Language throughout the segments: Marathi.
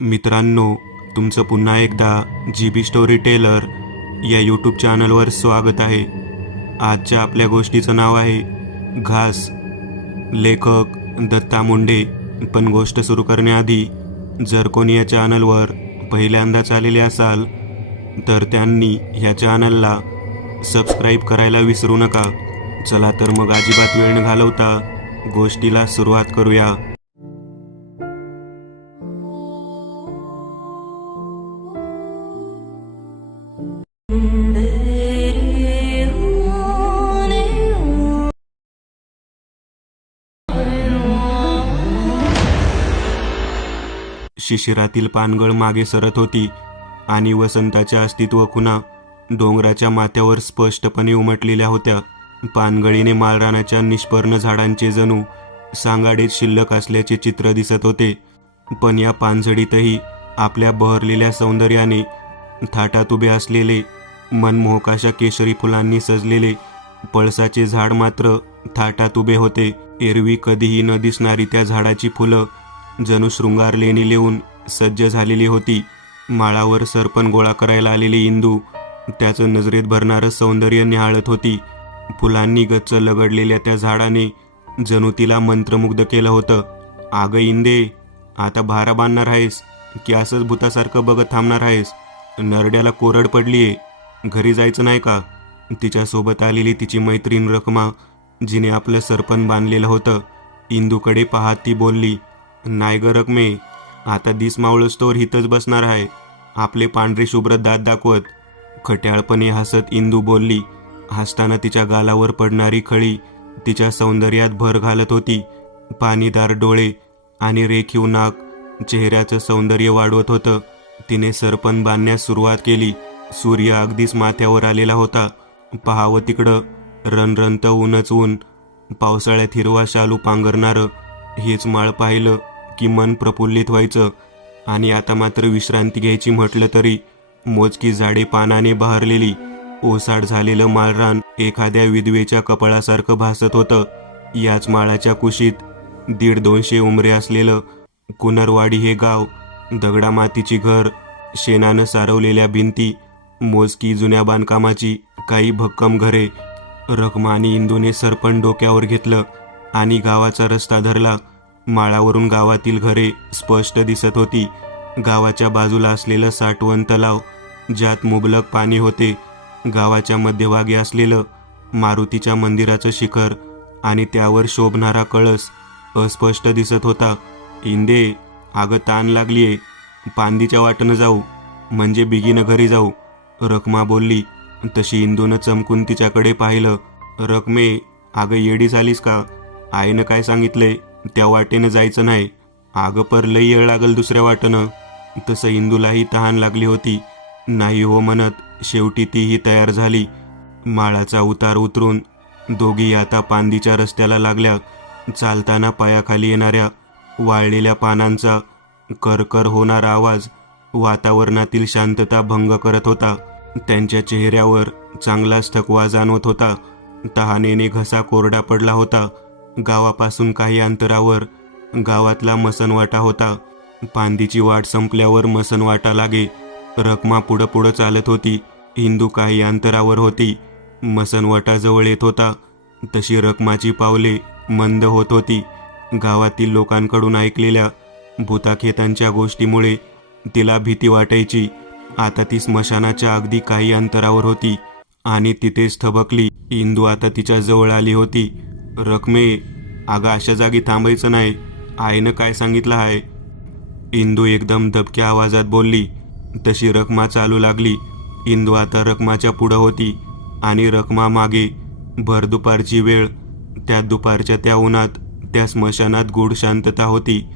मित्रांनो, तुमचं पुन्हा एकदा GB स्टोरी टेलर या यूट्यूब चॅनलवर स्वागत आहे. आजच्या आपल्या गोष्टीचं नाव आहे घास. लेखक दत्ता मुंडे. पण गोष्ट सुरू करण्याआधी जर कोणी या चॅनलवर पहिल्यांदाच आलेले असाल तर त्यांनी ह्या चॅनलला सबस्क्राईब करायला विसरू नका. चला तर मग अजिबात वेळ न घालवता गोष्टीला सुरुवात करूया. शिशिरातील पानगळ मागे सरत होती आणि वसंताचे अस्तित्व खुणा डोंगराच्या माथ्यावर स्पष्टपणे उमटलेल्या होत्या. पानगळीने माळरानाच्या निष्पर्ण झाडांचे जणू सांगाडीत शिल्लक असल्याचे चित्र दिसत होते. पण या पानझडीतही आपल्या बहरलेल्या सौंदर्याने थाटात उभे असलेले मनमोहक अशा केशरी फुलांनी सजलेले पळसाचे झाड मात्र थाटात उभे होते. एरवी कधीही न दिसणारी त्या झाडाची फुलं जणू शृंगार लेणी लिहून सज्ज झालेली होती. माळावर सरपण गोळा करायला आलेली इंदू त्याचं नजरेत भरणारं सौंदर्य निहाळत होती. फुलांनी गच्च लगडलेल्या त्या झाडाने जणू तिला मंत्रमुग्ध केलं होतं. "अगं इंदे, आता भारा बांधणार आहेस की असंच भूतासारखं बघत थांबणार आहेस? नरड्याला कोरड पडलीये, घरी जायचं नाही का?" तिच्यासोबत आलेली तिची मैत्रीण रखमा, जिने आपलं सरपण बांधलेलं होतं, इंदूकडे पाहत ती बोलली, "नाही ग रखमे, आता दिस मावळस्तोवर हितच बसणार आहे, आपले पांढरे शुभ्र दात दाखवत." खट्याळपणे हसत इंदू बोलली. हसताना तिच्या गालावर पडणारी खळी तिच्या सौंदर्यात भर घालत होती. पाणीदार डोळे आणि रेखीव नाक चेहऱ्याचं सौंदर्य वाढवत होतं. तिने सरपण बांधण्यास सुरुवात केली. सूर्य अगदीच माथ्यावर आलेला होता. पहावं तिकडं रणरणत ऊनच ऊन. पावसाळ्यात हिरवा शालू पांघरणारं हेच माळ पाहिलं की मन प्रफुल्लित व्हायचं. आणि आता मात्र विश्रांती घ्यायची म्हटलं तरी मोजकी झाडे पानाने बहरलेली ओसाड झालेलं माळरान एखाद्या विधवेच्या कपाळासारखं भासत होतं. याच माळाच्या कुशीत 150-200 उंबरे असलेलं कुनरवाडी हे गाव. दगडामातीची घर, शेणानं सारवलेल्या भिंती, मोजकी जुन्या बांधकामाची काही भक्कम घरे. रखमा आणि इंदूने सरपण डोक्यावर घेतलं आणि गावाचा रस्ता धरला. माळावरून गावातील घरे स्पष्ट दिसत होती. गावाच्या बाजूला असलेलं साठवण तलाव, ज्यात मुबलक पाणी होते. गावाच्या मध्यभागी असलेलं मारुतीच्या मंदिराचं शिखर आणि त्यावर शोभणारा कळस अस्पष्ट दिसत होता. "इंदे, अगं ताण लागलीये, पांदीच्या वाटेनं जाऊ, म्हणजे बिगीनं घरी जाऊ," रखमा बोलली. तशी इंदूनं चमकून तिच्याकडे पाहिलं. "रखमे, अगं येडी झालीस का? आईनं काय सांगितलंय त्या वाटेनं जायचं नाही. अगं पर लई येळ लागल दुसऱ्या वाटेनं." तसं इंदूलाही तहान लागली होती. नाही हो म्हणत शेवटी तीही तयार झाली. माळाचा उतार उतरून दोघी आता पांदीच्या रस्त्याला लागल्या. चालताना पायाखाली येणाऱ्या वाळलेल्या पानांचा करकर होणारा आवाज वातावरणातील शांतता भंग करत होता. त्यांच्या चेहऱ्यावर चांगलाच थकवा जाणवत होता. तहानेने घसा कोरडा पडला होता. गावापासून काही अंतरावर गावातला मसनवाटा होता. पांदीची वाट संपल्यावर मसनवाटा लागे. रखमा पुढं पुढं चालत होती. इंदू काही अंतरावर होती. मसनवाटाजवळ येत होता तशी रखमाची पावले मंद होत होती. गावातील लोकांकडून ऐकलेल्या भूताखेतांच्या गोष्टीमुळे तिला भीती वाटायची. आता ती स्मशानाच्या अगदी काही अंतरावर होती आणि तिथेच थबकली. इंदू आता तिच्या जवळ आली होती. "रखमे, अगं अशा जागी थांबायचं नाही, आईनं काय सांगितलं आहे?" इंदू एकदम दबक्या आवाजात बोलली. तशी रखमा चालू लागली. इंदू आता रखमाच्या पुढं होती आणि रखमा मागे. भर दुपारची वेळ. त्या दुपारच्या त्या उन्हात त्या स्मशानात गूढ शांतता होती.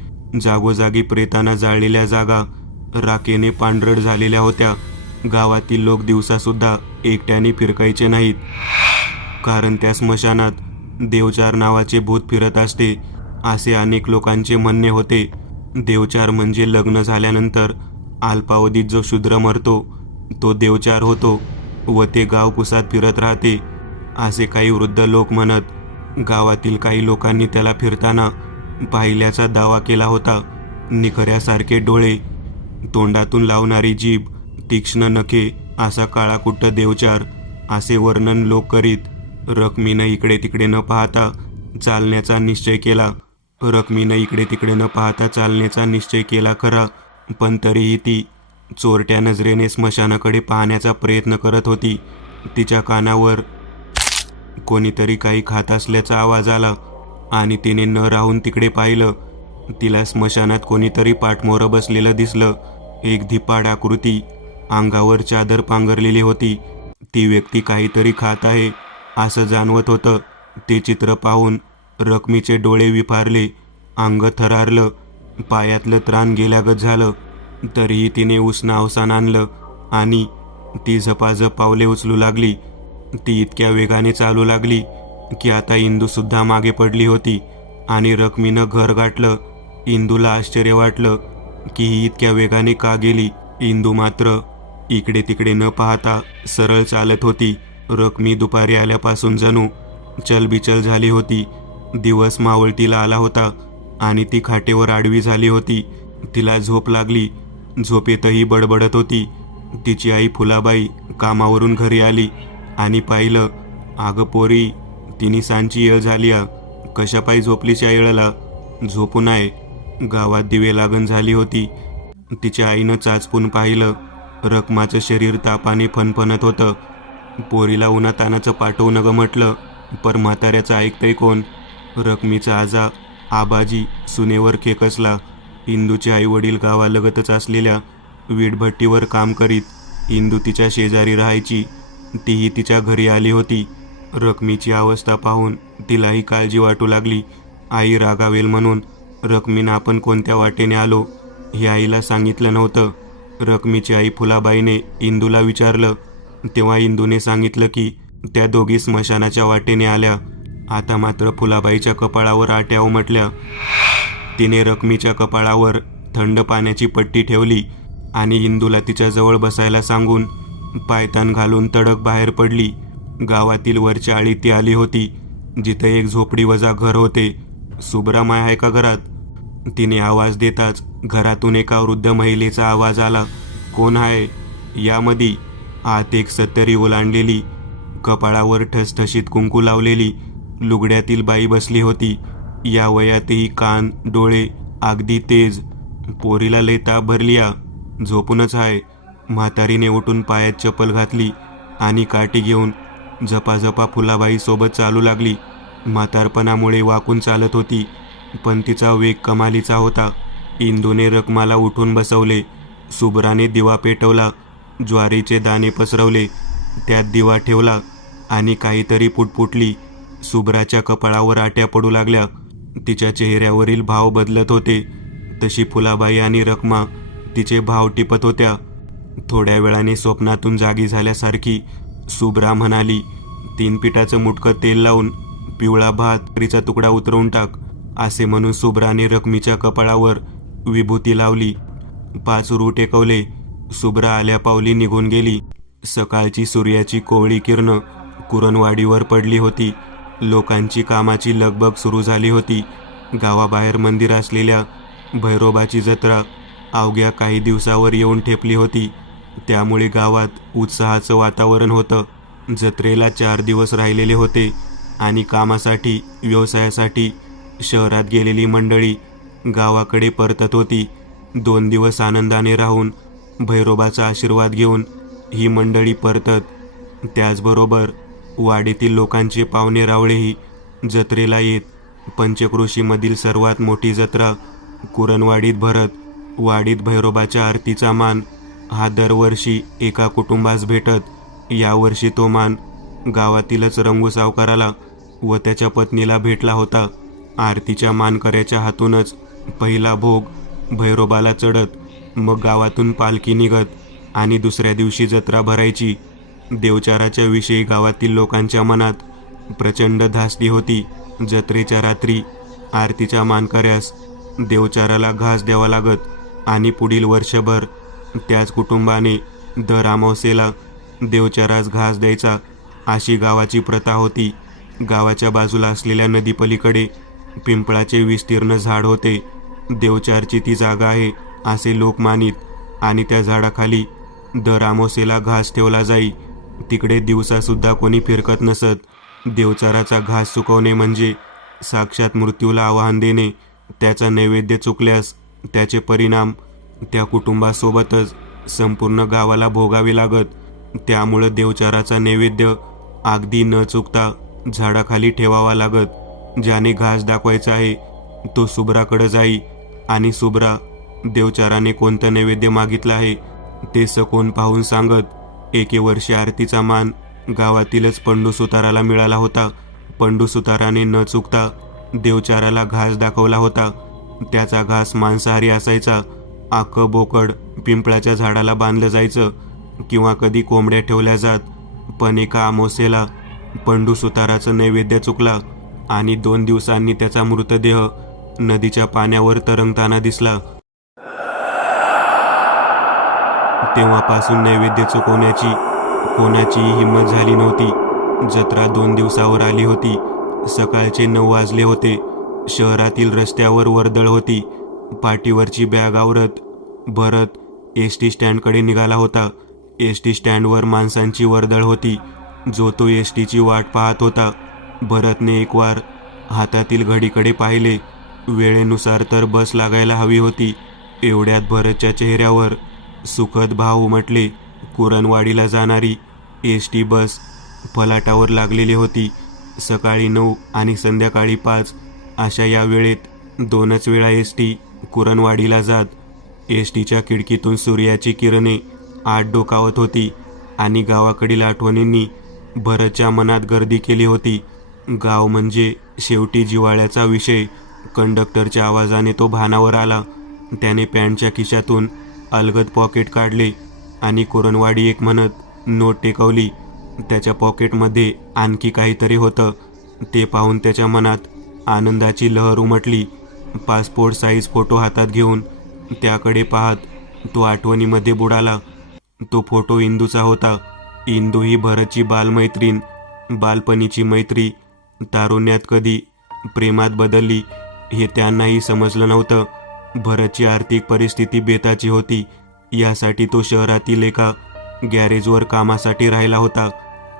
जागोजागी प्रेतांना जाळलेल्या जागा राखेने पांढरट झालेल्या होत्या. गावातील लोक दिवसासुद्धा एकट्याने फिरकायचे नाहीत, कारण त्या स्मशानात देवचार नावाचे भूत फिरत असते, असे अनेक लोकांचे म्हणणे होते. देवचार म्हणजे लग्न झाल्यानंतर अल्पावधीत जो शूद्र मरतो तो देवचार होतो व ते गाव कुसात फिरत राहते, असे काही वृद्ध लोक म्हणत. गावातील काही लोकांनी त्याला फिरताना पाहिल्याचा दावा केला होता. निखऱ्यासारखे डोळे, तोंडातून लावणारी जीभ, तीक्ष्ण नखे, असा काळाकुट्ट देवचार, असे वर्णन लोक करीत रखमीनं इकडे तिकडे न पाहता चालण्याचा निश्चय केला. खरा, पण तरीही ती चोरट्या नजरेने स्मशानाकडे पाहण्याचा प्रयत्न करत होती. तिच्या कानावर कोणीतरी काही खात असल्याचा आवाज आला आणि तिने न राहून तिकडे पाहिलं. तिला स्मशानात कोणीतरी पाठमोरं बसलेलं दिसलं. एक धिप्पाड आकृती, अंगावर चादर पांघरलेली होती. ती व्यक्ती काहीतरी खात आहे असं जाणवत होतं. ते चित्र पाहून रखमीचे डोळे विफारले, अंग थरारलं, पायातलं त्राण गेल्यागत झालं. तरीही तिने उसनं अवसान आणलं आणि ती झपाझप पावले उचलू लागली. ती इतक्या वेगाने चालू लागली की आता इंदूसुद्धा मागे पडली होती आणि रखमीनं घर गाठलं. इंदूला आश्चर्य वाटलं की ही इतक्या वेगाने का गेली. इंदू मात्र इकडे तिकडे न पाहता सरळ चालत होती. रखमी दुपारी आल्यापासून जणू चलबिचल झाली होती. दिवस मावळतीला आला होता आणि ती खाटेवर आडवी झाली होती. तिला झोप लागली. झोपेतही बडबडत होती. तिची आई फुलाबाई कामावरून घरी आली आणि पाहिलं. अगं पोरी, तिने सांची येळ झाली आ, कशापायी झोपलीस या येळाला? झोपू नये. गावात दिवे लागण झाली होती. तिच्या आईनं चाचपून पाहिलं. रखमाचं शरीर तापाने फणफणत होतं. पोरीला उन्हातानाचं पाठवू नगं म्हटलं, पर म्हाताऱ्याचं ऐकतंय कोण? रखमीचा आजा आबाजी सुनेवर खेकसला. इंदूचे आईवडील गावालगतच असलेल्या वीटभट्टीवर काम करीत. इंदू तिच्या शेजारी राहायची. तीही तिच्या घरी आली होती. रखमीची अवस्था पाहून तिलाही काळजी वाटू लागली. आई रागावेल म्हणून रखमीनं आपण कोणत्या वाटेने आलो हे आईला सांगितलं नव्हतं. रखमीची आई फुलाबाईने इंदूला विचारलं, तेव्हा इंदूने सांगितलं की त्या दोघी स्मशानाच्या वाटेने आल्या. आता मात्र फुलाबाईच्या कपाळावर आट्या उमटल्या. तिने रखमीच्या कपाळावर थंड पाण्याची पट्टी ठेवली आणि इंदूला तिच्याजवळ बसायला सांगून पायतान घालून तडक बाहेर पडली. गावातील वरच्या आळीत ती आली होती, जिथे एक झोपडी वजा घर होते. सुब्रामाय आहे का घरात? तिने आवाज देताच घरातून एका वृद्ध महिलेचा आवाज आला. कोण आहे यामध्ये? आत एक 70 ओलांडलेली, कपाळावर ठसठशीत कुंकू लावलेली लुगड्यातील बाई बसली होती. या वयातही कान डोळे अगदी तेज. पोरीला लय ताप भरली आ, झोपूनच आहे. म्हातारीने उठून पायात चप्पल घातली आणि काठी घेऊन झपाझपा फुलाबाई सोबत चालू लागली. म्हातारपणामुळे वाकून चालत होती, पण तिचा वेग कमालीचा होता. इंदूने रखमाला उठून बसवले. सुब्राने दिवा पेटवला, ज्वारीचे दाणे पसरवले, त्यात दिवा ठेवला आणि काहीतरी पुटपुटली. सुब्राच्या कपाळावर आट्या पडू लागल्या. तिच्या चेहऱ्यावरील भाव बदलत होते. तशी फुलाबाई आणि रखमा तिचे भाव टिपत होत्या. थोड्या वेळाने स्वप्नातून जागी झाल्यासारखी सुब्रा म्हणाली, 3 पिठाचं मुटकं तेल लावून पिवळा भात, भाकरीचा तुकडा उतरवून टाक. असे म्हणून सुब्राने रखमीच्या कपाळावर विभूती लावली. 5 रू टेकवले. सुब्रा आल्या पावली निघून गेली. सकाळची सूर्याची कोवळी किरणं कुरणवाडीवर पडली होती. लोकांची कामाची लगबग सुरू झाली होती. गावाबाहेर मंदिर असलेल्या भैरोबाची जत्रा अवघ्या काही दिवसावर येऊन ठेपली होती. त्यामुळे गावात उत्साहाचं वातावरण होतं. जत्रेला 4 दिवस राहिलेले होते आणि कामासाठी, व्यवसायासाठी शहरात गेलेली मंडळी गावाकडे परतत होती. 2 दिवस आनंदाने राहून भैरोबाचा आशीर्वाद घेऊन ही मंडळी परतत. त्याचबरोबर वाडीतील लोकांचे पाहुणे रावळेही जत्रेला येत. पंचक्रोशीमधील सर्वात मोठी जत्रा कुरणवाडीत भरत. वाडीत भैरोबाच्या आरतीचा मान हा दरवर्षी एका कुटुंबास भेटत. यावर्षी तो मान गावातीलच रंगू सावकाराला व त्याच्या पत्नीला भेटला होता. आरतीच्या मानकऱ्याच्या हातूनच पहिला भोग भैरोबाला चढत, मग गावातून पालखी निघत आणि दुसऱ्या दिवशी जत्रा भरायची. देवचाराच्या विषयी गावातील लोकांच्या मनात प्रचंड धास्ती होती. जत्रेच्या रात्री आरतीच्या मानकऱ्यास देवचाराला घास द्यावा लागत आणि पुढील वर्षभर त्याच कुटुंबाने दर अमावस्येला देवचारास घास द्यायचा, अशी गावाची प्रथा होती. गावाच्या बाजूला असलेल्या नदीपलीकडे पिंपळाचे विस्तीर्ण झाड होते. देवचारची ती जागा आहे असे लोक मानीत. आणि त्या झाडाखाली दर अमावस्येला घास ठेवला जाई. तिकडे दिवसासुद्धा कोणी फिरकत नसत. देवचाराचा घास चुकवणे म्हणजे साक्षात मृत्यूला आव्हान देणे. त्याचा नैवेद्य चुकल्यास त्याचे परिणाम त्या कुटुंबासोबतच संपूर्ण गावाला भोगावे लागत. त्यामुळं देवचाराचा नैवेद्य अगदी न चुकता झाडाखाली ठेवावा लागत. ज्याने घास दाखवायचा आहे तो सुभ्राकडे जाई आणि सुभ्रा देवचाराने कोणतं नैवेद्य मागितलं आहे ते सकोन पाहून सांगत. एके वर्षी आरतीचा मान गावातीलच पंडू सुताराला मिळाला होता. पंडू सुताराने न चुकता देवचाराला घास दाखवला होता. त्याचा घास मांसाहारी असायचा. आकं बोकड पिंपळाच्या झाडाला बांधलं जायचं किंवा कधी कोंबड्या ठेवल्या जात. पण एका अमावस्येला पंडू सुताराचं नैवेद्य चुकला आणि 2 दिवसांनी त्याचा मृतदेह नदीच्या पाण्यावर तरंगताना दिसला. तेव्हापासून नैवेद्य चुकवण्याची कोणाचीही हिंमत झाली नव्हती. जत्रा 2 दिवसावर आली होती. सकाळचे 9 वाजले होते. शहरातील रस्त्यावर वर्दळ होती. पाठीवरची बॅग आवरत भरत एसटी स्टँडकडे निघाला होता. एसटी स्टँडवर माणसांची वर्दळ होती. जो तो एसटीची वाट पाहत होता. भरतने एक वार हातातील घडीकडे पाहिले. वेळेनुसार तर बस लागायला हवी होती. एवढ्यात भरतच्या चेहऱ्यावर सुखद भाव उमटले. कुरणवाडीला जाणारी एसटी बस फलाटावर लागलेली होती. सकाळी 9 आणि संध्याकाळी 5 अशा या वेळेत 2च वेळा एसटी कुरणवाडीला जात. एसटीच्या खिडकीतून सूर्याची किरणे आत डोकावत होती आणि गावाकडील आठवणींनी भरतच्या मनात गर्दी केली होती. गाव म्हणजे शेवटी जिव्हाळ्याचा विषय. कंडक्टरच्या आवाजाने तो भानावर आला. त्याने पॅन्टच्या खिशातून अलगद पॉकेट काढले आणि कुरणवाडी एक म्हणत नोट टेकवली. त्याच्या पॉकेटमध्ये आणखी काहीतरी होतं. ते पाहून त्याच्या मनात आनंदाची लहर उमटली. पासपोर्ट साईज फोटो हातात घेऊन त्याकडे पाहत तो आठवणीमध्ये बुडाला. तो फोटो इंदूचा होता. इंदू ही भरतची बालमैत्रीण. बालपणीची मैत्री तारुण्यात कधी प्रेमात बदलली हे त्यांनाही समजलं नव्हतं. भरतची आर्थिक परिस्थिती बेताची होती. यासाठी तो शहरातील एका गॅरेजवर कामासाठी राहिला होता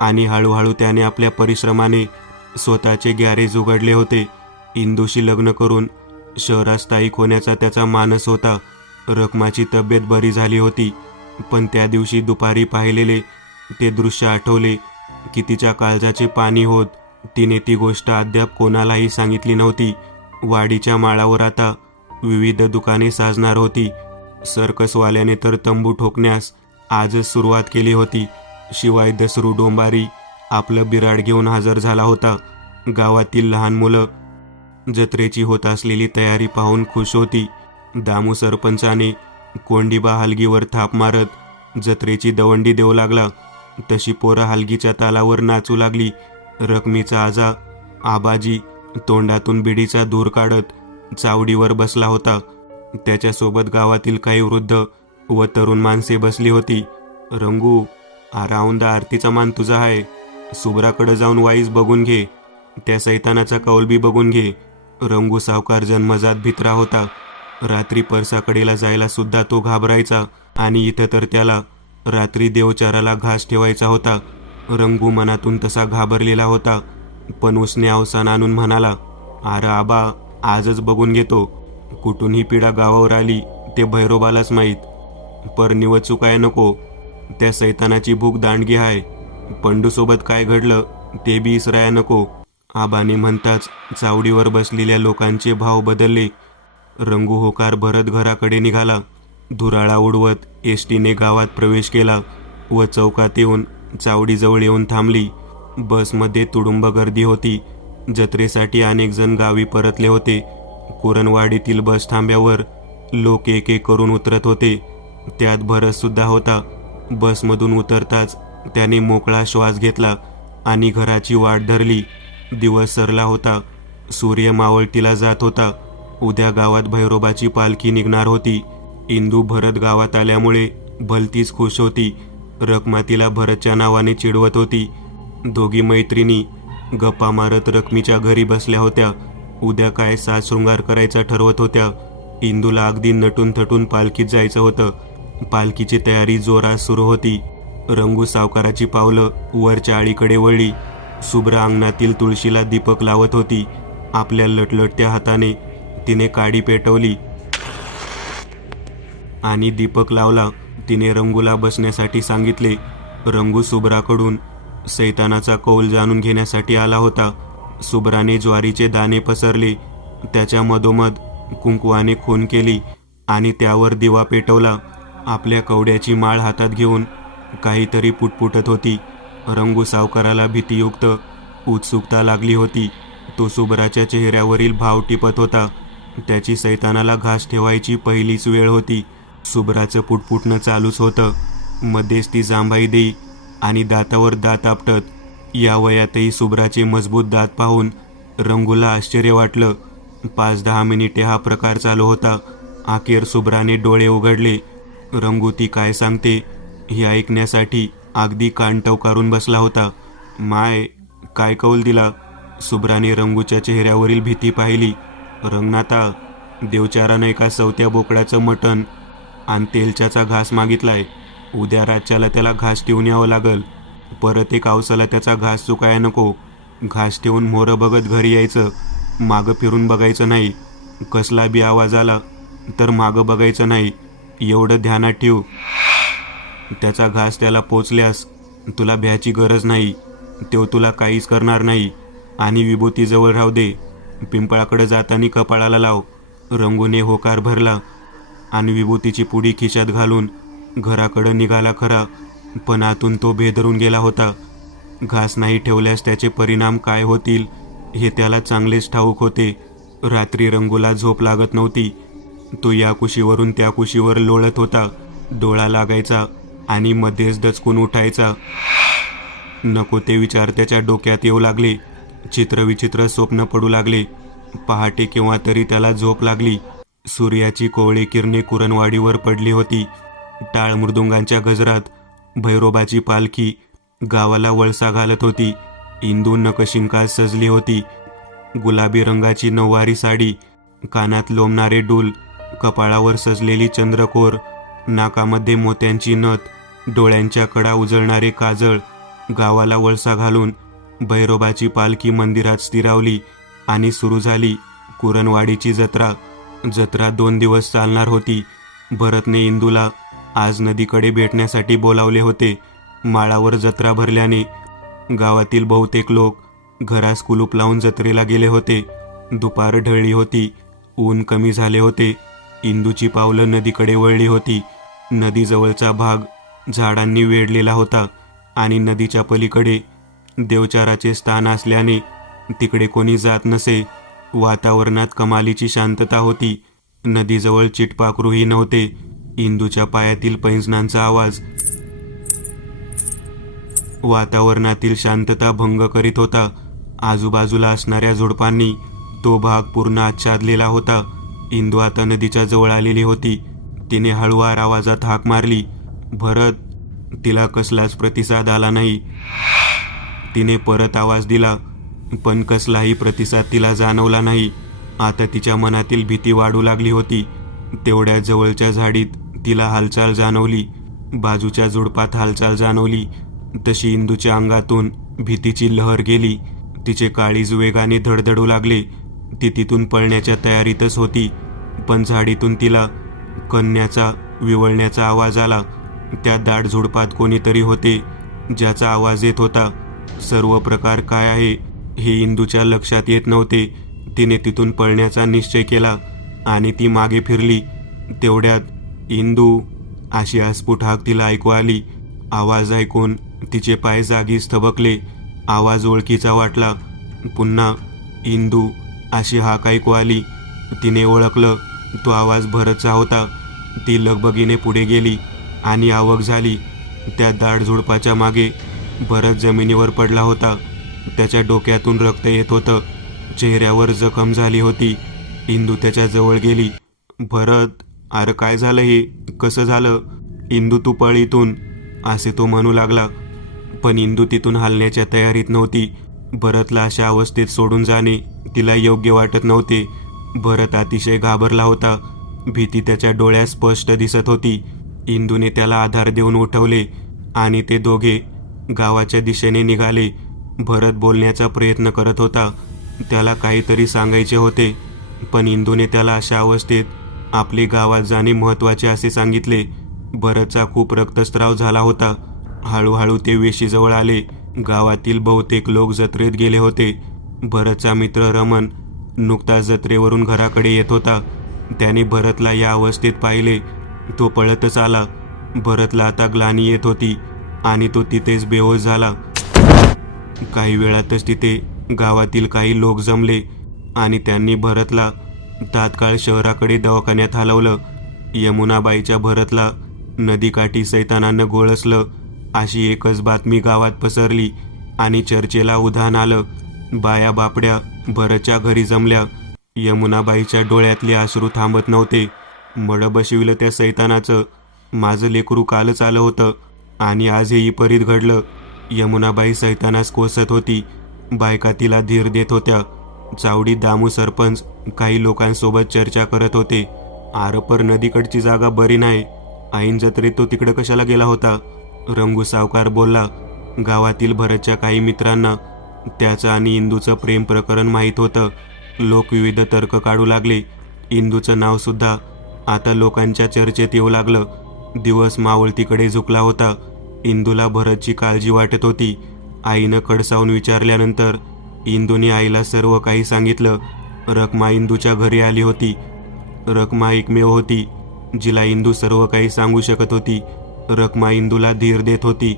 आणि हळूहळू त्याने आपल्या परिश्रमाने स्वतःचे गॅरेज उघडले होते. इंदूशी लग्न करून शहरात स्थायिक होण्याचा त्याचा मानस होता. रखमाची तब्येत बरी झाली होती. पण त्या दिवशी दुपारी पाहिलेले ते दृश्य आठवले की तिच्या काळजाचे पाणी होत. तिने ती गोष्ट अद्याप कोणालाही सांगितली नव्हती. वाडीच्या माळावर आता विविध दुकाने साजणार होती. सर्कसवाल्याने तर तंबू ठोकण्यास आजच सुरुवात केली होती. शिवाय दसरू डोंबारी आपलं बिराड घेऊन हजर झाला होता. गावातील लहान मुलं जत्रेची होत असलेली तयारी पाहून खुश होती. दामू सरपंचाने कोंडीबा हलगीवर थाप मारत जत्रेची दवंडी देऊ लागला. तशी पोरं हलगीच्या तालावर नाचू लागली. रखमीचा आजा आबाजी तोंडातून बिडीचा धूर काढत चावडीवर बसला होता. त्याच्यासोबत गावातील काही वृद्ध व तरुण माणसे बसली होती. रंगू, औंदा आरतीचा मान तुझा आहे. सुभ्राकडे जाऊन वाईस बघून घे. त्या सैतानाचा कौल बी बघून घे. रंगू सावकार जन्मजात भित्रा होता. रात्री परसाकडेला जायला सुद्धा तो घाबरायचा आणि इथं तर त्याला रात्री देवचाराला घास ठेवायचा होता. रंगू मनातून तसा घाबरलेला होता. पण उसने अवसान आणून म्हणाला, अरे आबा, आजच बघून घेतो. कुठून ही पिढा गावावर आली ते भैरोबालाच माहीत. पर निवत चुकाय नको. त्या सैतानाची भूक दांडगी आहे. पंडूसोबत काय घडलं ते बी इसराया नको. आबाने म्हणताच चावडीवर बसलेल्या लोकांचे भाव बदलले. रंगू होकार भरत घराकडे निघाला. धुराळा उडवत एसटीने गावात प्रवेश केला व चौकात येऊन चावडीजवळ येऊन थांबली. बसमध्ये तुडुंब गर्दी होती. जत्रेसाठी अनेक जण गावी परतले होते. कुरणवाडीतील बस थांब्यावर लोक एक एक करून उतरत होते. त्यात भरत सुद्धा होता. बसमधून उतरताच त्याने मोकळा श्वास घेतला आणि घराची वाट धरली. दिवस सरला होता. सूर्य मावळतीला जात होता. उद्या गावात भैरोबाची पालखी निघणार होती. इंदू भरत गावात आल्यामुळे भलतीच खुश होती. रखमा तिला भरतच्या नावाने चिडवत होती. दोघी मैत्रिणी गप्पा मारत रखमीच्या घरी बसल्या होत्या. उद्या काय साज शृंगार करायचा ठरवत होत्या. इंदूला अगदी नटून थटून पालखीत जायचं होतं. पालखीची तयारी जोरात सुरू होती. रंगू सावकाराची पावलं वरच्या आळीकडे वळली. शुभ्रा अंगणातील तुळशीला दीपक लावत होती. आपल्या लटलटत्या हाताने तिने काडी पेटवली आणि दीपक लावला. तिने रंगूला बसण्यासाठी सांगितले. रंगू शुभ्राकडून सैतानाचा कौल जाणून घेण्यासाठी आला होता. शुभ्राने ज्वारीचे दाणे पसरले, त्याच्या मधोमध कुंकवाने खून केली आणि त्यावर दिवा पेटवला. आपल्या कवड्याची माळ हातात घेऊन काहीतरी पुटपुटत होती. रंगू सावकाराला भीतीयुक्त उत्सुकता लागली होती. तो शुभ्राच्या चेहऱ्यावरील भाव टिपत होता. त्याची सैतानाला घास ठेवायची पहिलीच वेळ होती. शुभ्राचं पुटपुटणं चालूच होतं. मध्येच ती जांभाई देई आणि दातावर दात आपटत. या वयातही शुभ्राचे मजबूत दात पाहून रंगूला आश्चर्य वाटलं. 5-10 मिनिटे हा प्रकार चालू होता. अखेर शुभ्राने डोळे उघडले. रंगू ती काय सांगते हे ऐकण्यासाठी अगदी कान टवकारून बसला होता. माय, काय कौल दिला? शुभ्राने रंगूच्या चेहऱ्यावरील भीती पाहिली. रंगनाथा, देवचारानं एका सवत्या बोकडाचं मटण आणि तेलच्याचा घास मागितलाय. उद्या रातच्याला त्याला घास ठेवून यावं लागल. परत एक अवसाला त्याचा घास चुकाया नको. घास ठेवून मोहरं बघत घरी यायचं. मागं फिरून बघायचं नाही. कसला बी आवाज आला तर मागं बघायचं नाही. एवढं ध्यानात ठेव. त्याचा घास त्याला पोचल्यास तुला भ्याची गरज नाही. तो तुला काहीच करणार नाही. आणि विभूतीजवळ राहू दे. पिंपळाकडे जाताना कपाळाला लाव. रंगूने होकार भरला आणि विभूतीची पुडी खिशात घालून घराकडं निघाला खरा, पण आतून तो भेदरून गेला होता. घास नाही ठेवल्यास त्याचे परिणाम काय होतील हे त्याला चांगलेच ठाऊक होते. रात्री रंगूला झोप लागत नव्हती. तो या कुशीवरून त्या कुशीवर लोळत होता. डोळा लागायचा आणि मध्येच दचकून उठायचा. नको ते विचार त्याच्या डोक्यात येऊ लागले. चित्रविचित्र स्वप्न पडू लागले. पहाटे केव्हा तरी त्याला झोप लागली. सूर्याची कोवळी किरणे कुरणवाडीवर पडली होती. टाळ मृदुंगांच्या गजरात भैरोबाची पालखी गावाला वळसा घालत होती. इंदू नकशिंकात सजली होती. गुलाबी रंगाची नऊवारी साडी, कानात लोंबणारे डूल, कपाळावर सजलेली चंद्रकोर, नाकामध्ये मोत्यांची नथ, डोळ्यांच्या कडा उजळणारे काजळ. गावाला वळसा घालून भैरोबाची पालखी मंदिरात स्थिरावली आणि सुरू झाली कुरणवाडीची जत्रा. जत्रा 2 दिवस चालणार होती. भरतने इंदूला आज नदीकडे भेटण्यासाठी बोलावले होते. माळावर जत्रा भरल्याने गावातील बहुतेक लोक घरास कुलूप लावून जत्रेला गेले होते. दुपार ढळली होती. ऊन कमी झाले होते. इंदूची पावलं नदीकडे वळली होती. नदीजवळचा भाग झाडांनी वेढलेला होता आणि नदीच्या पलीकडे देवचाराचे स्थान असल्याने तिकडे कोणी जात नसे. वातावरणात कमालीची शांतता होती. नदीजवळ चिटपाखरूही नव्हते. इंदूच्या पायातील पैंजणांचा आवाज वातावरणातील शांतता भंग करीत होता. आजूबाजूला असणाऱ्या झुडपांनी तो भाग पूर्ण आच्छादलेला होता. इंदू आता नदीच्या जवळ आलेली होती. तिने हळुवार आवाजात हाक मारली, भरत. तिला कसलाच प्रतिसाद आला नाही. तिने परत आवाज दिला, पण कसलाही प्रतिसाद तिला जाणवला नाही. आता तिच्या मनातील भीती वाढू लागली होती. तेवढ्या जवळच्या झाडीत तिला हालचाल जाणवली. बाजूच्या झुडपात हालचाल जाणवली. तशी इंदूच्या अंगातून भीतीची लहर गेली. तिचे काळीज वेगाने धडधडू लागले. ती तिथून पळण्याच्या तयारीतच होती, पण झाडीतून तिला कण्याचा विवळण्याचा आवाज आला. त्या दाट झुडपात कोणीतरी होते, ज्याचा आवाज येत होता. सर्व प्रकार काय आहे हे इंदूच्या लक्षात येत नव्हते. तिने तिथून पळण्याचा निश्चय केला आणि ती मागे फिरली. तेवढ्यात इंदू अशी अस्फुट हाक तिला ऐकू आली. आवाज ऐकून तिचे पाय जागीच थबकले. आवाज ओळखीचा वाटला. पुन्हा इंदू अशी हाक ऐकू आली. तिने ओळखलं, तो आवाज भरतचा होता. ती लगबगीने पुढे गेली आणि आवक झाली. त्या दाट झुडपाच्या मागे भरत जमिनीवर पडला होता. त्याच्या डोक्यातून रक्त येत होतं. चेहऱ्यावर जखम झाली होती. इंदू त्याच्या जवळ गेली. भरत, अरे काय झालं हे? कसं झालं? इंदू, तू पळ इथून, असे तो म्हणू लागला. पण इंदू तिथून हलण्याच्या तयारीत नव्हती. भरतला अशा अवस्थेत सोडून जाणे तिला योग्य वाटत नव्हते. भरत अतिशय घाबरला होता. भीती त्याच्या डोळ्यात स्पष्ट दिसत होती. इंदूने त्याला आधार देऊन उठवले आणि ते दोघे गावाच्या दिशेने निघाले. भरत बोलण्याचा प्रयत्न करत होता. त्याला काहीतरी सांगायचे होते, पण इंदूने त्याला अशा अवस्थेत आपले गावात जाणे महत्त्वाचे असे सांगितले. भरतचा खूप रक्तस्राव झाला होता. हळूहळू ते वेशीजवळ आले. गावातील बहुतेक लोक जत्रेत गेले होते. भरतचा मित्र रमन नुकताच जत्रेवरून घराकडे येत होता. त्याने भरतला या अवस्थेत पाहिले. तो पळतच आला. भरतला आता ग्लानी येत होती आणि तो तिथेच बेहोश झाला. काही वेळातच तिथे गावातील काही लोक जमले आणि त्यांनी भरतला तात्काळ शहराकडे दवाखान्यात हलवलं. यमुनाबाईच्या भरतला नदीकाठी सैतानानं गोळसलं अशी एकच बातमी गावात पसरली आणि चर्चेला उधाण आलं. बाया बापड्या भरतच्या घरी जमल्या. यमुनाबाईच्या डोळ्यातले अश्रू थांबत नव्हते. मडं बसविलं त्या सैतानाचं. माझं लेकरू कालच आलं होतं आणि आज हे विपरीत घडलं. यमुनाबाई सैतानास कोसत होती. बायका तिला धीर देत होत्या. चावडीत दामू सरपंच काही लोकांसोबत चर्चा करत होते. आरपर नदीकडची जागा बरी नाही. ऐन जत्रेत तो तिकडं कशाला गेला होता? रंगू सावकार बोलला. गावातील भरतच्या काही मित्रांना त्याचं आणि इंदूचं प्रेम प्रकरण माहीत होतं. लोक विविध तर्क काढू लागले. इंदूचं नावसुद्धा आता लोकांच्या चर्चेत येऊ लागलं. दिवस मावळतीकडे झुकला होता. इंदूला भरतची काळजी वाटत होती. आईनं खडसावून विचारल्यानंतर इंदूने आईला सर्व काही सांगितलं. रखमा इंदूच्या घरी आली होती. रखमा एकमेव होती जिला इंदू सर्व काही सांगू शकत होती. रखमा इंदूला धीर देत होती.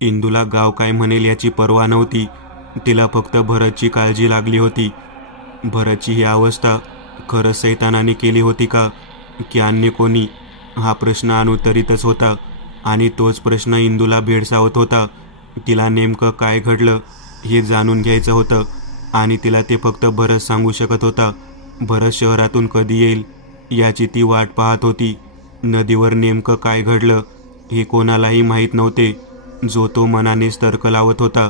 इंदूला गाव काय म्हणेल याची पर्वा नव्हती. तिला फक्त भरतची काळजी लागली होती. भरतची ही अवस्था खरंच सैतानाने केली होती का की अन्य कोणी? हा प्रश्न अनुत्तरितच होता आणि तोच प्रश्न इंदूला भेडसावत होता. तिला नेमकं काय घडलं हे जाणून घ्यायचं होतं आणि तिला ते फक्त भरत सांगू शकत होता. भरत शहरातून कधी येईल याची ती वाट पाहत होती. नदीवर नेमकं काय घडलं हे कोणालाही माहीत नव्हते. जो तो मनानेच तर्क लावत होता.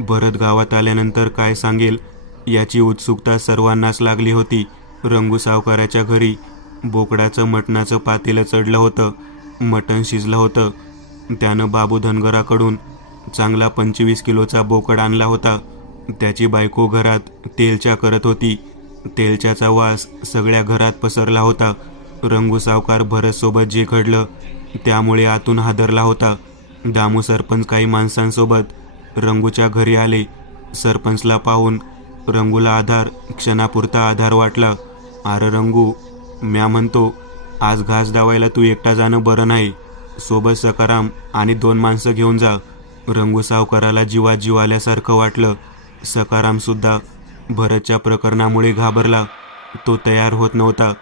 भरत गावात आल्यानंतर काय सांगेल याची उत्सुकता सर्वांनाच लागली होती. रंगू सावकाराच्या घरी बोकडाचं मटणाचं पातेलं चढलं होतं. मटण शिजलं होतं. त्यानं बाबू धनगराकडून चांगला 25 किलोचा बोकड आणला होता. त्याची बायको घरात तेलच्या करत होती. तेलच्याचा वास सगळ्या घरात पसरला होता. रंगू सावकार भरतसोबत जे घडलं त्यामुळे आतून हादरला होता. दामू सरपंच काही माणसांसोबत रंगूच्या घरी आले. सरपंचला पाहून रंगूला आधार क्षणापुरता आधार वाटला. अरे रंगू, म्या म्हणतो आज घास दावायला तू एकटा जाणं बरं नाही. सोबत सकाराम आणि 2 माणसं घेऊन जा. रंगू सावकाराला जीवात जीव आल्यासारखं वाटलं. सकारामसुद्धा भरतच्या प्रकरणामुळे घाबरला. तो तयार होत नव्हता,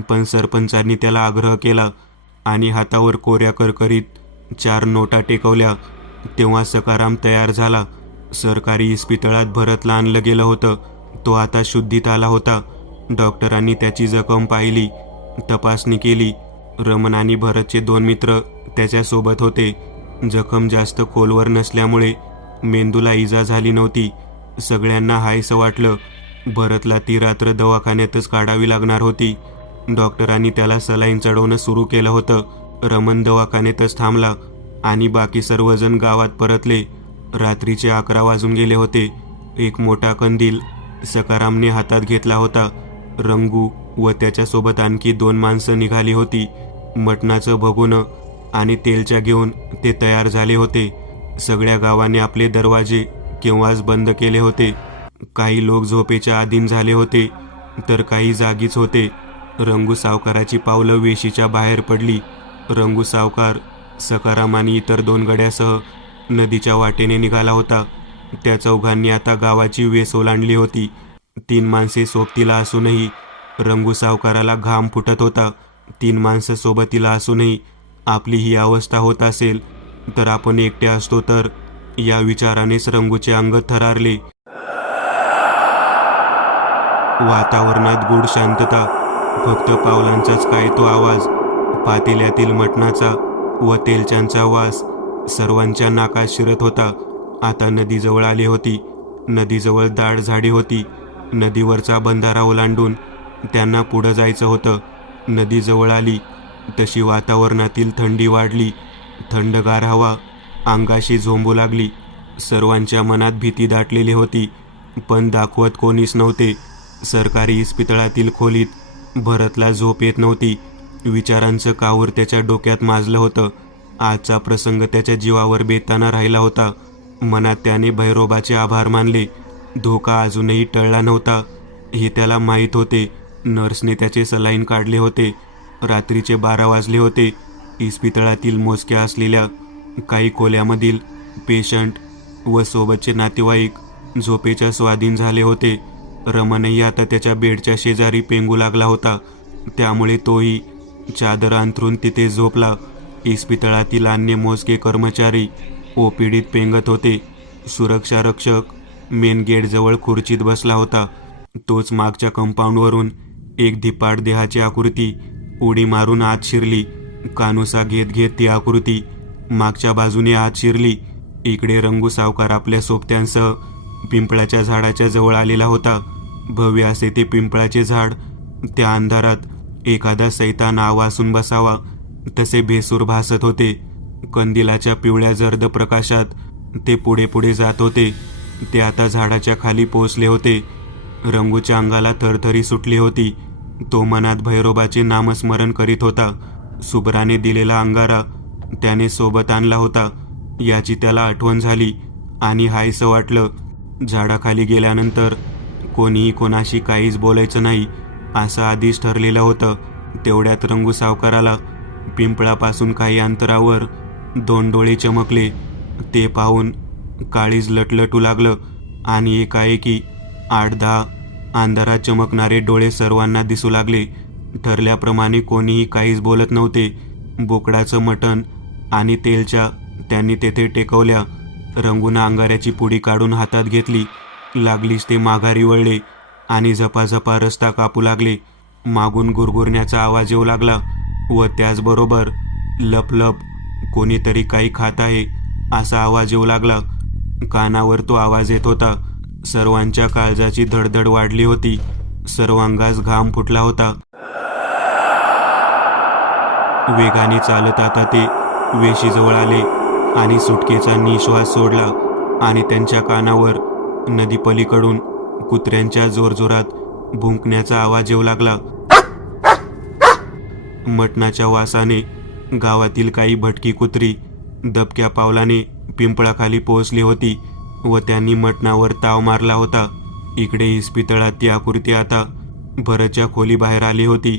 पण सरपंचांनी त्याला आग्रह केला आणि हातावर कोऱ्या करकरीत 4 नोटा टेकवल्या. तेव्हा सकाराम तयार झाला. सरकारी इस्पितळात भरतला आणलं गेलं होतं. तो आता शुद्धीत आला होता. डॉक्टरांनी त्याची जखम पाहिली, तपासणी केली. रमन आणि भरतचे 2 मित्र त्याच्यासोबत होते. जखम जास्त खोलवर नसल्यामुळे मेंदूला इजा झाली नव्हती. सगळ्यांना हायसं वाटलं. भरतला ती रात्र दवाखान्यातच काढावी लागणार होती. डॉक्टरांनी त्याला सलाईन चढवणं सुरू केलं होतं. रमन दवाखान्यातच थांबला आणि बाकी सर्वजण गावात परतले. रात्रीचे 11 वाजून गेले होते. एक मोठा कंदील सकारामने हातात घेतला होता. रंगू व त्याच्यासोबत आणखी 2 माणसं निघाली होती. मटणाचं भगोनं आणि तेलच्या घेऊन ते तयार झाले होते. सगळ्या गावाने आपले दरवाजे केव्हाच बंद केले होते. काही लोक झोपेच्या अधीन झाले होते तर काही जागीच होते. रंगू सावकाराची पावलं वेशीच्या बाहेर पडली. रंगू सावकार सकाराम आणि इतर 2 गड्यासह नदीच्या वाटेने निघाला होता. त्या चौघांनी आता गावाची वेस ओलांडली होती. 3 माणसे सोबतीला असूनही रंगू सावकाराला घाम फुटत होता. 3 माणसं सोबतीला असूनही आपली ही अवस्था होत असेल तर आपण एकटे असतो तर, या विचारानेच रंगूचे अंग थरारले. वातावरणात गूढ शांतता. फक्त पावलांचाच काय तो आवाज, पातेल्यातील मटणाचा व तेलच्यांचा वास सर्वांच्या नाकात शिरत होता. आता नदी जवळ आली होती. नदीजवळ दाट झाडी होती. नदीवरचा बंधारा ओलांडून त्यांना पुढं जायचं होतं. नदी जवळ आली. तशी वातावरणातील थंडी वाढली. थंडगार हवा अंगाशी झोंबू लागली. सर्वांच्या मनात भीती दाटलेली होती, पण दाखवत कोणीच नव्हते. सरकारी इस्पितळातील खोलीत भरतला झोप येत नव्हती. विचारांचं काहूर त्याच्या डोक्यात माजलं होतं. आजचा प्रसंग त्याच्या जीवावर बेताना राहिला होता. मनात त्याने भैरोबाचे आभार मानले. धोका अजूनही टळला नव्हता हे त्याला माहीत होते. नर्सने त्याचे सलाईन काढले होते. रात्रीचे 12 वाजले होते. इस्पितळातील मोजक्या असलेल्या काही खोल्यामधील पेशंट व सोबतचे नातेवाईक झोपेच्या स्वाधीन झाले होते. रमणही आता त्याच्या बेडच्या शेजारी पेंगू लागला होता. त्यामुळे तोही चादर अंथरून तिथे झोपला. इस्पितळातील अन्य मोजके कर्मचारी ओपीडीत पेंगत होते. सुरक्षा रक्षक मेन गेटजवळ खुर्चीत बसला होता. तोच मागच्या कंपाऊंडवरून एक धिप्पाड देहाची आकृती उडी मारून आत शिरली. कानुसा घेत घेत ती आकृती मागच्या बाजूने आत शिरली. इकडे रंगू सावकार आपल्या सोबत्यांसह पिंपळाच्या झाडाच्या जवळ आलेला होता. भव्य असे ते पिंपळाचे झाड. त्या अंधारात एखादा सैतान आवासून बसावा तसे भेसूर भासत होते. कंदिलाच्या पिवळ्या जर्द प्रकाशात ते पुढे पुढे जात होते. ते आता झाडाच्या खाली पोचले होते. रंगूच्या अंगाला थरथरी सुटली होती. तो मनात भैरोबाचे नामस्मरण करीत होता. सुब्राने दिलेला अंगारा त्याने सोबत आणला होता याची त्याला आठवण झाली आणि हायसं वाटलं. झाडाखाली गेल्यानंतर कोणीही कोणाशी काहीच बोलायचं नाही असं आधीच ठरलेलं होतं. तेवढ्यात रंगू सावकाराला पिंपळापासून काही अंतरावर 2 डोळे चमकले. ते पाहून काळीज लटलटू लागलं आणि एकाएकी 8-10 अंधारात चमकणारे डोळे सर्वांना दिसू लागले. ठरल्याप्रमाणे कोणीही काहीच बोलत नव्हते. बोकडाचं मटण आणि तेलच्या त्यांनी तेथे टेकवल्या. रंगूनं अंगाऱ्याची पुडी काढून हातात घेतली. लागलीच ते माघारी वळले आणि झपाझपा रस्ता कापू लागले. मागून गुरगुरण्याचा आवाज येऊ लागला व त्याचबरोबर लप लप कोणीतरी काही खात आहे असा आवाज येऊ लागला. कानावर तो आवाज येत होता. सर्वांच्या काळजाची धडधड वाढली होती. सर्वांगास घाम फुटला होता. वेगाने चालत आता ते वेशीजवळ आले आणि सुटकेचा निश्वास सोडला आणि त्यांच्या कानावर नदीपलीकडून कुत्र्यांच्या जोरजोरात भुंकण्याचा आवाज येऊ लागला. मटणाच्या वासाने गावातील काही भटकी कुत्री दबक्या पावलाने पिंपळाखाली पोहोचली होती व त्यांनी मटणावर ताव मारला होता. इकडे इस्पितळात ती आकृती आता भरतच्या खोलीबाहेर आली होती.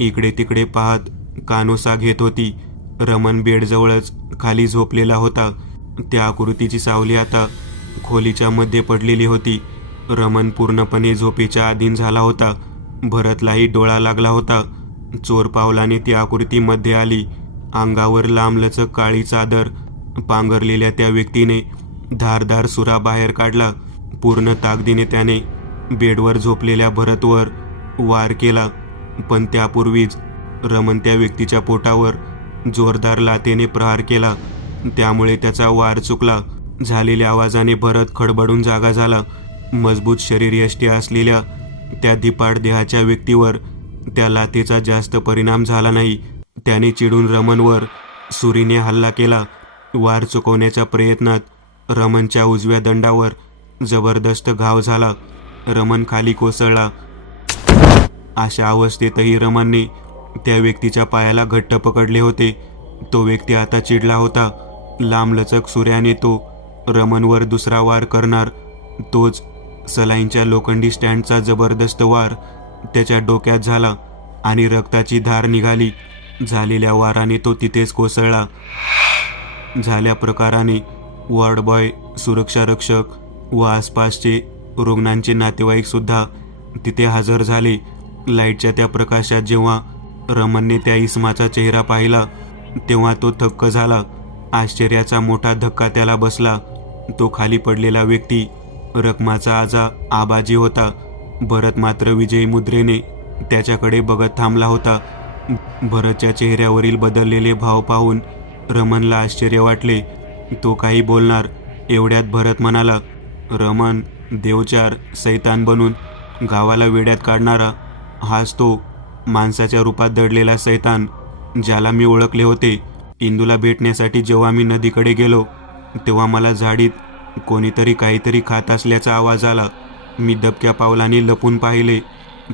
इकडे तिकडे पाहत कानोसा घेत होती. रमण बेडजवळच खाली झोपलेला होता. त्या आकृतीची सावली आता खोलीच्या मध्ये पडलेली होती. रमण पूर्णपणे झोपेच्या अधीन झाला होता. भरतलाही डोळा लागला होता. चोर पावलाने ती आकृती मध्ये आली. अंगावर लांबलचक काळी चादर पांघरलेल्या त्या व्यक्तीने धारदार सुरा बाहेर काढला. पूर्ण ताकदीने त्याने बेडवर झोपलेल्या भरतवर वार केला. पण त्यापूर्वीच रमण त्या व्यक्तीच्या पोटावर जोरदार लाथेने प्रहार केला. त्यामुळे त्याचा वार चुकला. झालेल्या आवाजाने भरत खडबडून जागा झाला. मजबूत शरीरयष्टी असलेल्या त्या धिप्पाड देहाच्या व्यक्तीवर त्या लाथेचा जास्त परिणाम झाला नाही. त्याने चिडून रमणवर सुरीने हल्ला केला. वार चुकवण्याच्या प्रयत्नात रमणच्या उजव्या दंडावर जबरदस्त घाव झाला. रमण खाली कोसळला. अशा अवस्थेतही रमणने त्या व्यक्तीच्या पायाला घट्ट पकडले होते. तो व्यक्ती आता चिडला होता. लांबलचक सुऱ्याने तो रमणवर दुसरा वार करणार. तोच सलाईनच्या लोखंडी स्टँडचा जबरदस्त वार त्याच्या डोक्यात झाला आणि रक्ताची धार निघाली. झालेल्या वाराने तो तिथेच कोसळला. झाल्या प्रकाराने वॉर्ड बॉय, सुरक्षा रक्षक व आसपासचे रुग्णांचे नातेवाईक सुद्धा तिथे हजर झाले. लाईटच्या त्या प्रकाशात जेव्हा रमणने त्या इसमाचा चेहरा पाहिला तेव्हा तो थक्क झाला. आश्चर्याचा मोठा धक्का त्याला बसला. तो खाली पडलेला व्यक्ती रकमाचा आजा आबाजी होता. भरत मात्र विजयी मुद्रेने त्याच्याकडे बघत थांबला होता. भरतच्या चेहऱ्यावरील बदललेले भाव पाहून रमणला आश्चर्य वाटले. तो काही बोलणार एवढ्यात भरत म्हणाला, रमण, देवचार, सैतान बनून गावाला वेड्यात काढणारा हाच तो माणसाच्या रूपात दडलेला सैतान. ज्याला मी ओळखले होते. इंदूला भेटण्यासाठी जेव्हा मी नदीकडे गेलो तेव्हा मला झाडीत कोणीतरी काहीतरी खात असल्याचा आवाज आला. मी दबक्या पावलाने लपून पाहिले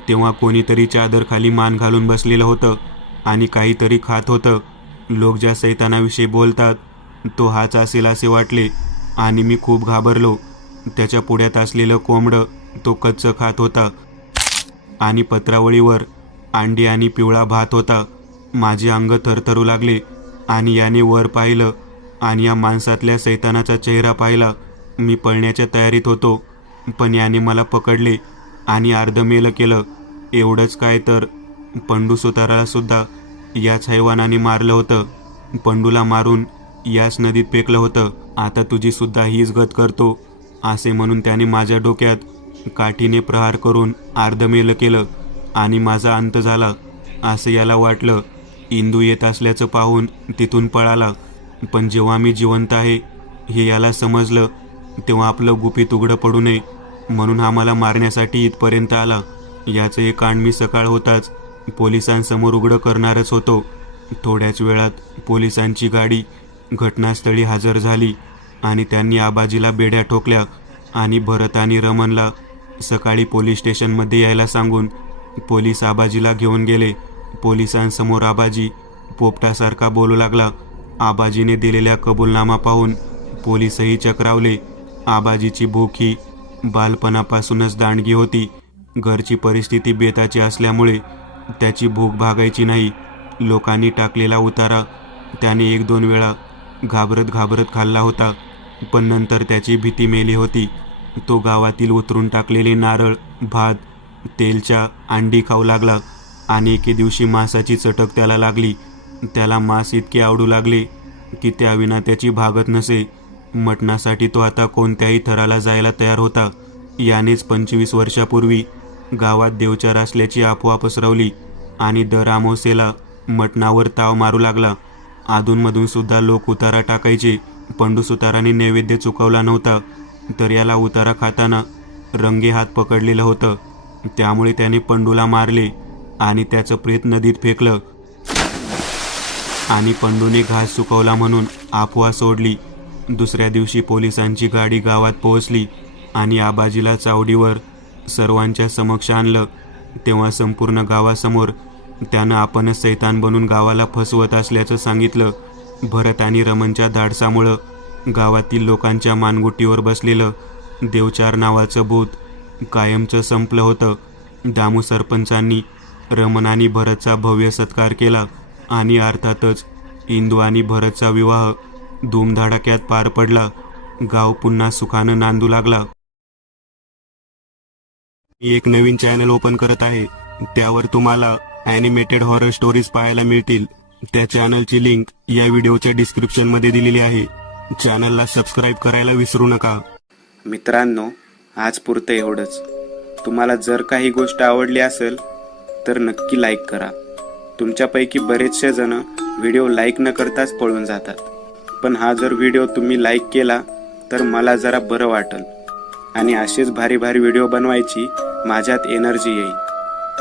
तेव्हा कोणीतरी चादरखाली मान घालून बसलेलं होतं आणि काहीतरी खात होतं. लोक ज्या सैतानाविषयी बोलतात तो हाच असेल असे वाटले आणि मी खूप घाबरलो. त्याच्या पुढ्यात असलेलं कोंबडं तो कच्चं खात होता आणि पत्रावळीवर अंडी आणि पिवळा भात होता. माझे अंग थरथरू लागले आणि याने वर पाहिलं आणि या माणसातल्या सैतानाचा चेहरा पाहिला. मी पळण्याच्या तयारीत होतो पण याने मला पकडले आणि अर्धमेलं केलं. एवढंच काय तर पंडू सुताराला सुद्धा याच हैवानाने मारलं होतं. पंडूला मारून याच नदीत फेकलं होतं. आता तुझी सुद्धा हीच गत करतो असे म्हणून त्याने माझ्या डोक्यात काठीने प्रहार करून अर्धमेलं केलं आणि माझा अंत झाला असं याला वाटलं. इंदू येत असल्याचं पाहून तिथून पळाला. पण जेव्हा मी जिवंत आहे हे याला समजलं तेव्हा आपलं गुपित उघडं पडू नये म्हणून हा मला मारण्यासाठी इथपर्यंत आला. याचं हे कांड मी सकाळ होताच पोलिसांसमोर उघडं करणारच होतो. थोड्याच वेळात पोलिसांची गाडी घटनास्थळी हजर झाली आणि त्यांनी आबाजीला बेड्या ठोकल्या आणि भरत आणि रमनला सकाळी पोलीस स्टेशनमध्ये यायला सांगून पोलीस आबाजीला घेऊन गेले. पोलिसांसमोर आबाजी पोपटासारखा बोलू लागला. आबाजीने दिलेल्या कबूलनामा पाहून पोलीसही चक्रावले. आबाजीची भूक ही बालपणापासूनच दांडगी होती. घरची परिस्थिती बेताची असल्यामुळे त्याची भूक भागायची नाही. लोकांनी टाकलेला उतारा त्याने 1-2 वेळा घाबरत घाबरत खाल्ला होता पण नंतर त्याची भीती मेली होती. तो गावातील उतरून टाकलेले नारळ, भात, तेलच्या अंडी खाऊ लागला आणि एके दिवशी मांसाची चटक त्याला लागली. त्याला मांस इतके आवडू लागले की त्याविना त्याची भागत नसे. मटणासाठी तो आता कोणत्याही थराला जायला तयार होता. यानेच 25 वर्षापूर्वी गावात देवचार असल्याची अफवा पसरवली आणि दर अमावस्येला मटणावर ताव मारू लागला. अधूनमधून सुद्धा लोक उतारा टाकायचे. पंडू सुताराने नैवेद्य चुकवला नव्हता तर याला उतारा खाताना रंगे हात पकडलेलं होतं. त्यामुळे त्याने पंडूला मारले आणि त्याचं प्रेत नदीत फेकलं आणि पंडूने घास चुकवला म्हणून अफवा सोडली. दुसऱ्या दिवशी पोलिसांची गाडी गावात पोहोचली आणि आबाजीला चावडीवर सर्वांच्या समक्ष आणलं. तेव्हा संपूर्ण गावासमोर त्यानं आपणच सैतान बनून गावाला फसवत असल्याचं सांगितलं. भरत आणि रमनच्या धाडसामुळं गावातील लोकांच्या मानगुटीवर बसलेलं देवचार नावाचं भूत कायमचं संपलं होतं. दामू सरपंचांनी रमन आणि भरतचा भव्य सत्कार केला आणि अर्थातच इंदू आणि भरतचा विवाह धूमधडाक्यात पार पडला. गाव पुन्हा सुखानं नांदू लागला. मी एक नवीन चॅनल ओपन करत आहे. त्यावर तुम्हाला ॲनिमेटेड हॉरर स्टोरीज पाहायला मिळतील. त्या चॅनलची लिंक या व्हिडिओच्या डिस्क्रिप्शनमध्ये दिलेली आहे. चॅनलला सबस्क्राईब करायला विसरू नका. मित्रांनो, आज पुरतं एवढंच. तुम्हाला जर काही गोष्ट आवडली असेल तर नक्की लाईक करा. तुमच्यापैकी बरेचसे जण व्हिडिओ लाईक न करताच पळून जातात. पण हा जर व्हिडिओ तुम्ही लाईक केला तर मला जरा बरं वाटेल आणि असेच भारी भारी व्हिडिओ बनवायची माझ्यात एनर्जी येईल.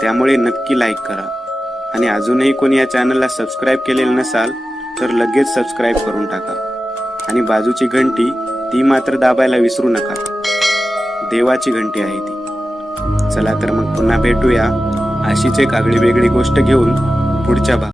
त्यामुळे नक्की लाईक करा आणि अजूनही कोणी या चॅनलला सबस्क्राईब केलेलं नसाल तर लगेच सबस्क्राईब करून टाका आणि बाजूची घंटी ती मात्र दाबायला विसरू नका. देवाची घंटी आहे ती. चला तर मग पुन्हा भेटूया अशीच एक आगळी वेगळी गोष्ट घेऊन पुढच्या भागात.